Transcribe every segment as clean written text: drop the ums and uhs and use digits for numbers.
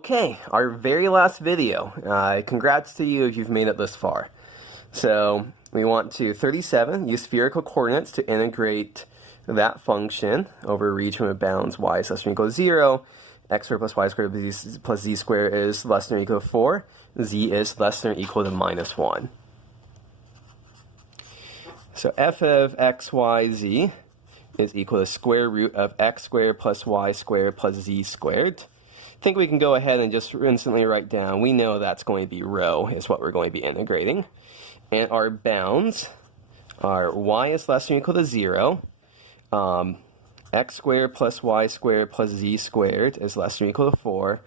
Okay, our very last video. Congrats to you if you've made it this far. So we want to 37, use spherical coordinates to integrate that function over a region with bounds y is less than or equal to 0, x squared plus y squared plus z squared is less than or equal to 4, z is less than or equal to minus 1. So f of x, y, z is equal to square root of x squared plus y squared plus z squared. I think we can go ahead and just instantly write down, we know that's going to be rho is what we're going to be integrating. And our bounds are y is less than or equal to 0, x squared plus y squared plus z squared is less than or equal to 4,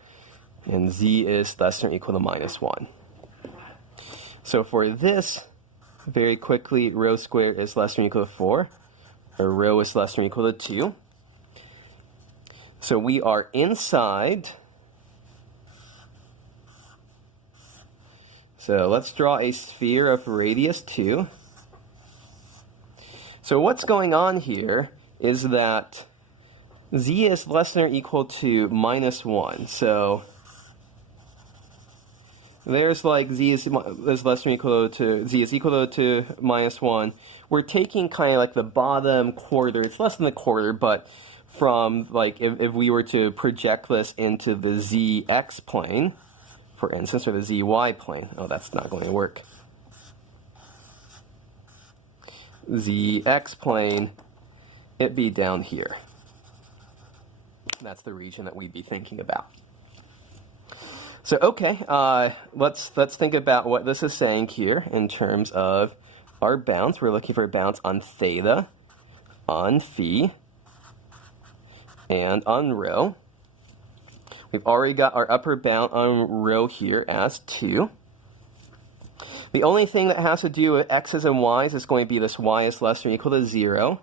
and z is less than or equal to minus 1. So for this, very quickly, rho squared is less than or equal to 4, or rho is less than or equal to 2. So we are inside. So let's draw a sphere of radius 2. So what's going on here is that z is less than or equal to minus 1. So there's like z is less than or equal to, z is equal to minus 1. We're taking kind of like the bottom quarter. It's less than the quarter, but from like if we were to project this into the zx plane, for instance, or the zy plane. Oh, that's not going to work. Zx plane, it'd be down here. That's the region that we'd be thinking about. So, okay, let's think about what this is saying here in terms of our bounds. We're looking for bounds on theta, on phi, and on rho. We've already got our upper bound on rho here as 2. The only thing that has to do with x's and y's is going to be this y is less than or equal to 0.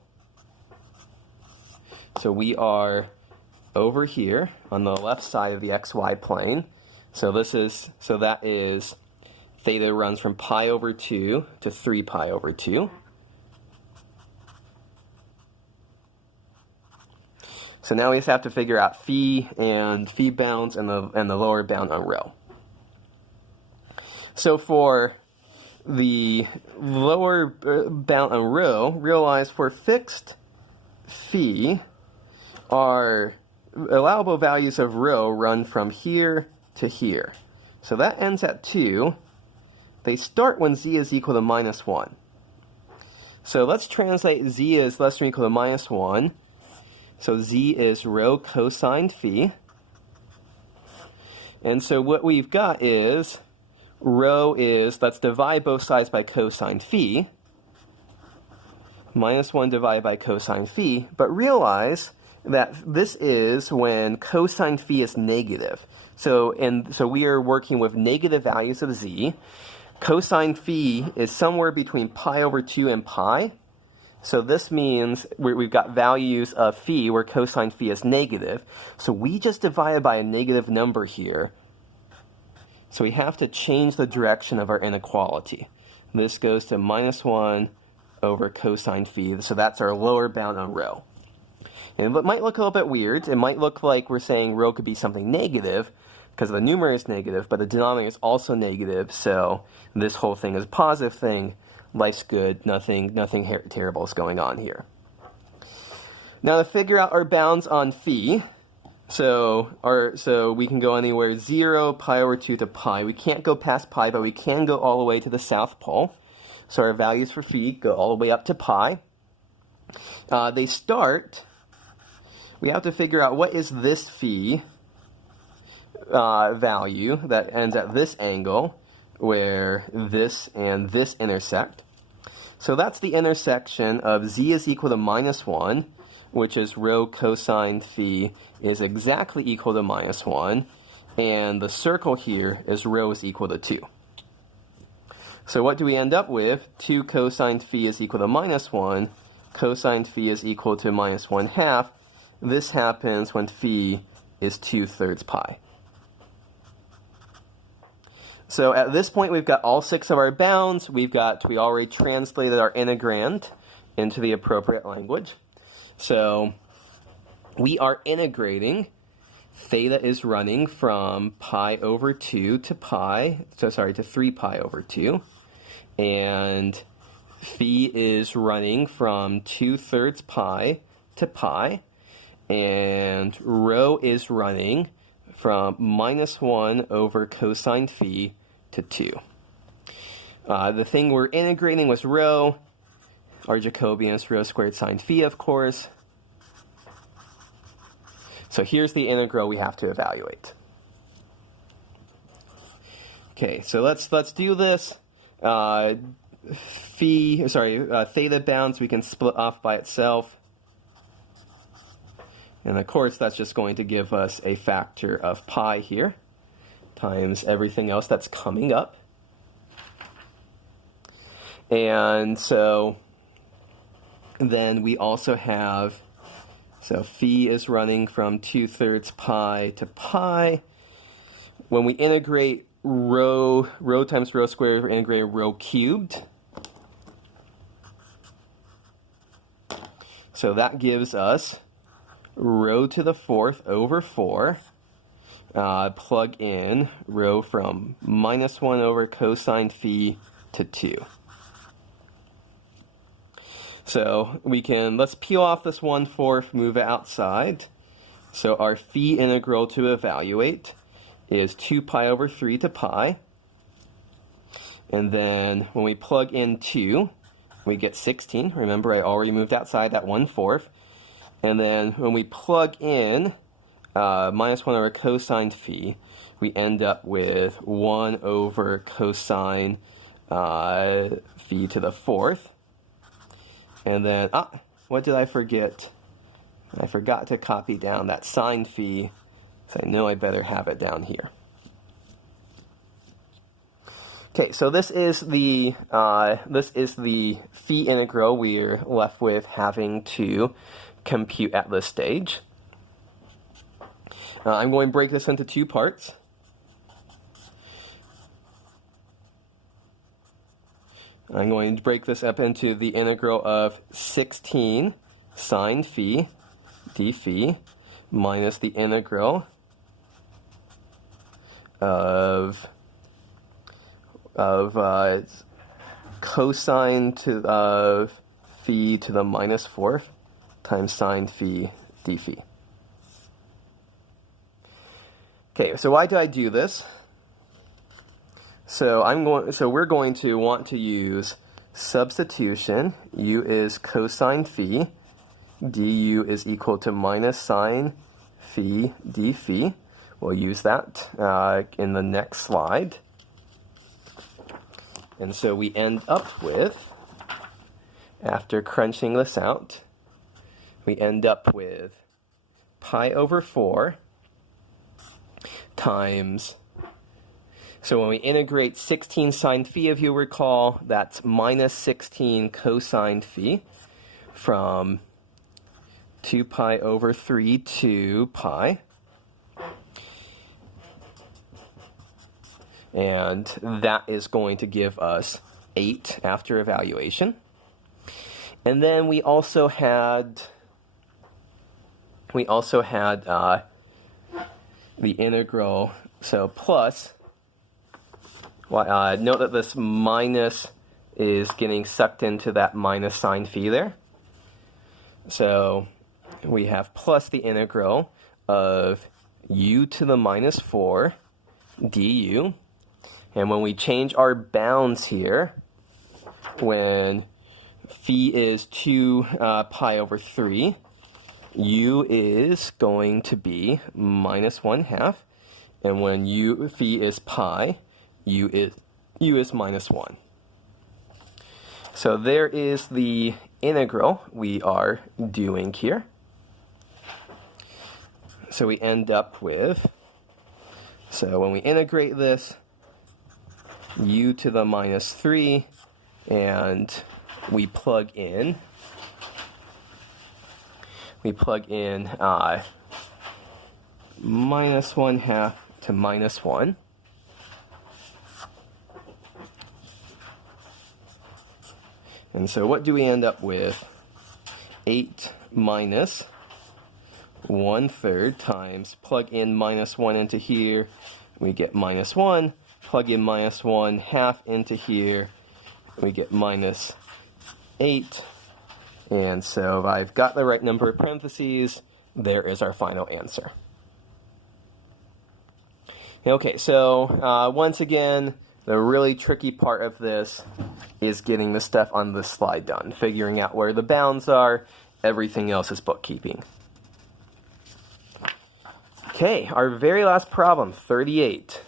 So we are over here on the left side of the xy plane. So that is theta runs from pi over 2 to 3 pi over 2. So now we just have to figure out phi and phi bounds and the lower bound on rho. So for the lower bound on rho, realize for fixed phi, our allowable values of rho run from here to here. So that ends at 2. They start when z is equal to minus 1. So let's translate z is less than or equal to minus 1. So z is rho cosine phi. And so what we've got is rho is, let's divide both sides by cosine phi. Minus 1 divided by cosine phi. But realize that this is when cosine phi is negative. So we are working with negative values of z. Cosine phi is somewhere between pi over 2 and pi. So this means we've got values of phi where cosine phi is negative. So we just divided by a negative number here. So we have to change the direction of our inequality. This goes to minus 1 over cosine phi. So that's our lower bound on rho. And it might look a little bit weird. It might look like we're saying rho could be something negative because the numerator is negative, but the denominator is also negative. So this whole thing is a positive thing. Life's good, nothing terrible is going on here. Now to figure out our bounds on phi, so we can go anywhere 0, pi over 2 to pi. We can't go past pi, but we can go all the way to the South Pole. So our values for phi go all the way up to pi. They start, we have to figure out what is this phi value that ends at this angle, where this and this intersect. So that's the intersection of z is equal to minus 1, which is rho cosine phi is exactly equal to minus 1, and the circle here is rho is equal to 2. So what do we end up with? 2 cosine phi is equal to minus 1, cosine phi is equal to minus 1/2. This happens when phi is 2/3 pi. So at this point, we've got all 6 of our bounds. We already translated our integrand into the appropriate language. So we are integrating theta is running from pi over 2 to 3 pi over 2. And phi is running from 2/3 pi to pi. And rho is running from -1 over cosine phi to 2. The thing we're integrating was rho. Our Jacobian is rho squared sine phi, of course. So here's the integral we have to evaluate. Okay, so let's do this. Theta bounds we can split off by itself. And of course, that's just going to give us a factor of pi here times everything else that's coming up. And so then we also have, so phi is running from 2/3 pi to pi. When we integrate rho times rho squared, we're integrating rho cubed. So that gives us rho to the 4th over 4. Plug in rho from -1 over cosine phi to 2. So let's peel off this 1/4, move it outside. So our phi integral to evaluate is 2 pi over 3 to pi. And then when we plug in 2, we get 16. Remember, I already moved outside that 1/4. And then when we plug in -1 over cosine phi, we end up with 1 over cosine phi to the 4th. And then, what did I forget? I forgot to copy down that sine phi, so I know I better have it down here. Okay, so this is the phi integral we're left with having to compute at this stage. I'm going to break this into 2 parts. I'm going to break this up into the integral of 16 sine phi d phi minus the integral of cosine of phi to the -4th times sine phi d phi. Okay, so why do I do this? So we're going to want to use substitution. U is cosine phi, du is equal to minus sine phi d phi. We'll use that in the next slide. And so we end up with, after crunching this out, we end up with pi over 4 times, so when we integrate 16 sine phi, if you recall, that's minus 16 cosine phi from 2 pi over 3 to pi. And that is going to give us 8 after evaluation. And then we also had the integral, so plus, note that this minus is getting sucked into that minus sine phi there. So we have plus the integral of u to the -4 du. And when we change our bounds here, when phi is 2 pi over 3, u is going to be -1/2. And when phi is pi, u is -1. So there is the integral we are doing here. So we end up with, so when we integrate this, u to the -3, and we plug in -1/2 to -1. And so what do we end up with? 8 minus 1/3 times plug in minus 1 into here, we get minus 1, plug in minus 1/2 into here, we get minus 8, and so if I've got the right number of parentheses, there is our final answer. Okay, so once again, the really tricky part of this is getting the stuff on the slide done, figuring out where the bounds are. Everything else is bookkeeping. Okay, our very last problem, 38.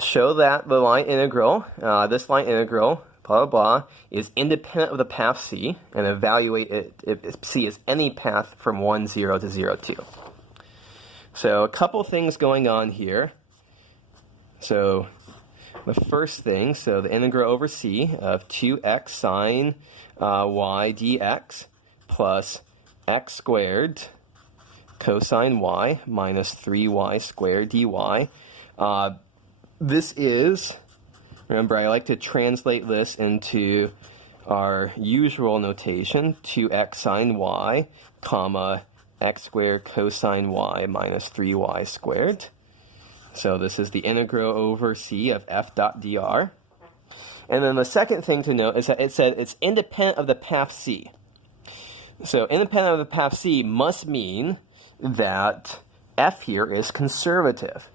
Show that the line integral, this line integral, blah, blah, blah, is independent of the path C, and evaluate it if C is any path from 1, 0 to 0, 2. So a couple things going on here. So the first thing, so the integral over C of 2x sine y dx plus x squared cosine y minus 3y squared dy. This is, remember, I like to translate this into our usual notation, 2x sine y, comma, x squared cosine y minus 3y squared. So this is the integral over C of f dot dr. And then the second thing to note is that it said it's independent of the path C. So independent of the path C must mean that f here is conservative.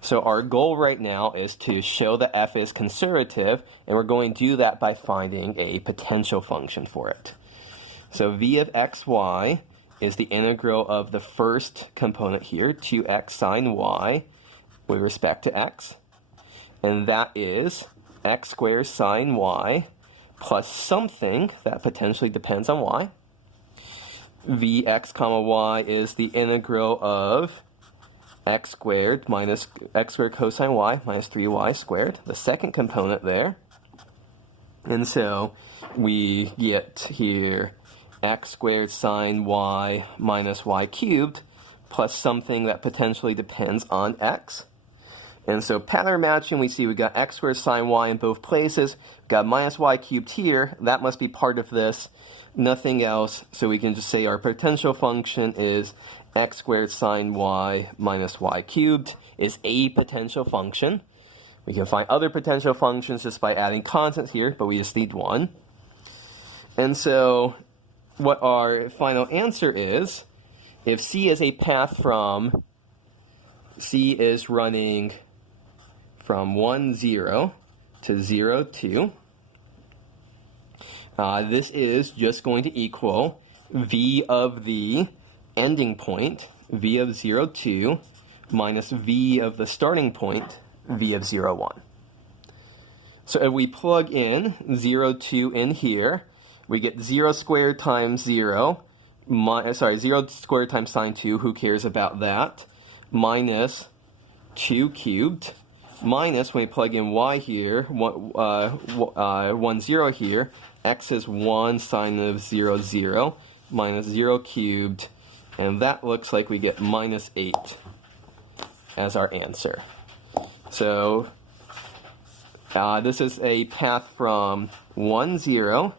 So our goal right now is to show that f is conservative, and we're going to do that by finding a potential function for it. So v of xy is the integral of the first component here, 2x sine y, with respect to x. And that is x squared sine y plus something that potentially depends on y. Vx comma y is the integral of x squared minus x squared cosine y minus 3y squared, the second component there. And so we get here x squared sine y minus y cubed plus something that potentially depends on x. And so pattern matching, we see we got x squared sine y in both places, got minus y cubed here, that must be part of this, nothing else, so we can just say our potential function is x squared sine y minus y cubed is a potential function. We can find other potential functions just by adding constants here, but we just need one. And so what our final answer is, if C is a path from, C is running from 1, 0 to 0, 2, this is just going to equal v of the ending point, v of 0, 2, minus v of the starting point, v of 0, 1. So if we plug in 0, 2 in here, we get 0 squared times 0, 0 squared times sine 2, who cares about that, minus 2 cubed, minus, when we plug in y here, 1, 0 here, x is 1 sine of 0, 0, minus 0 cubed, and that looks like we get minus 8 as our answer. So this is a path from 1, 0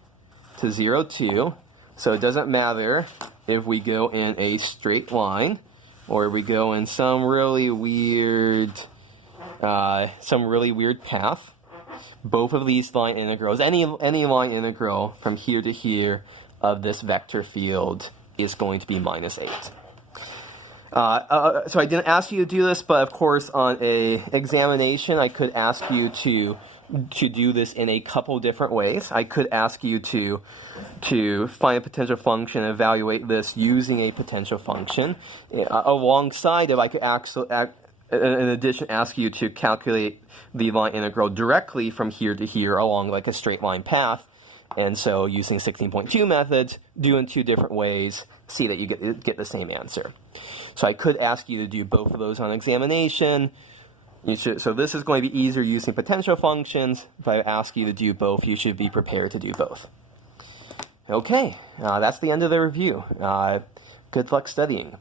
to 0, 2, so it doesn't matter if we go in a straight line or we go in some really weird path. Both of these line integrals, any line integral from here to here of this vector field is going to be minus 8. So I didn't ask you to do this, but of course on a examination I could ask you to do this in a couple different ways. I could ask you to find a potential function and evaluate this using a potential function. Alongside of, I could actually, in addition, ask you to calculate the line integral directly from here to here along like a straight line path. And so using 16.2 methods, do in two different ways, see that you get the same answer. So I could ask you to do both of those on examination. So this is going to be easier using potential functions. If I ask you to do both, you should be prepared to do both. Okay, that's the end of the review. Good luck studying.